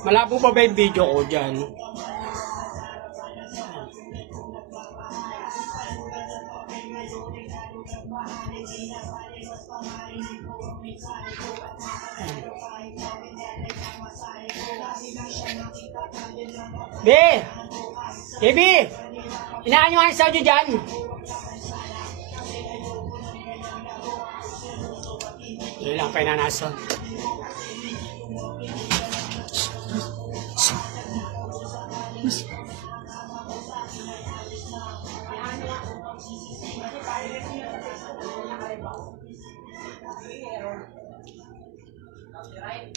Malabo pa ba yung video ko dyan? Be! Baby! Inaan nyo nga yung audio dyan! Yun lang pa inanason.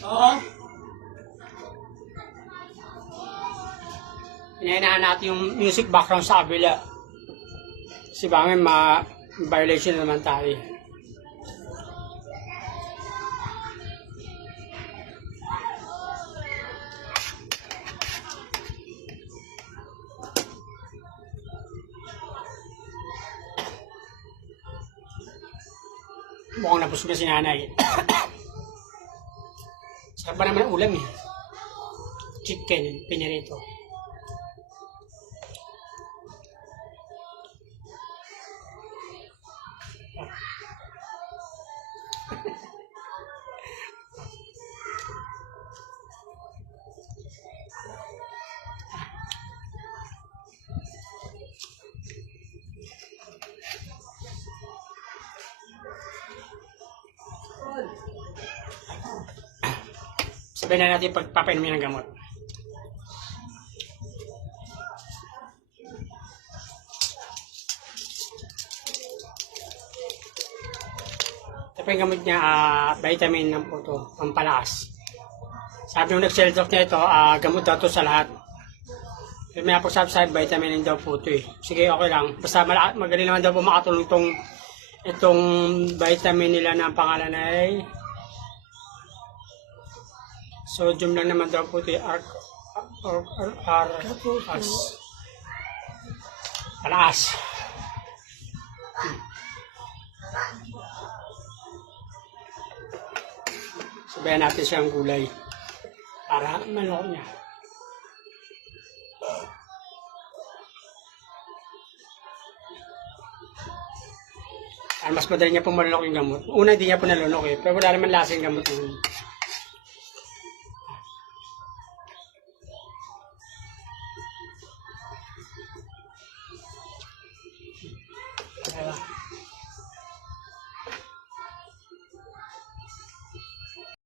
Oo. Inainahan natin yung music background sa kabila. Kasi ba may ma-violation naman tayo. Mukhang napos na si nanay. Sarap pa naman ang ulam eh. Chicken, pinirito. Sabihin na natin pagpapainom niya ng gamot. Ito pa yung gamot niya, vitamin ng puto, pampalakas. Sabi nung nag-sell doc niya ito, gamot daw to sa lahat. Pero may apagsabi vitamin daw po ito eh. Sige, okay lang. Basta magaling naman daw po makatulong itong vitamin nila na ang pangalan ay sodium lang naman daw po ito. Palakas. Sabayan natin siyang gulay para manok niya. Mas madali niya po malunok yung gamot. Una, hindi niya po nalunok eh. Pero wala naman lasing gamot.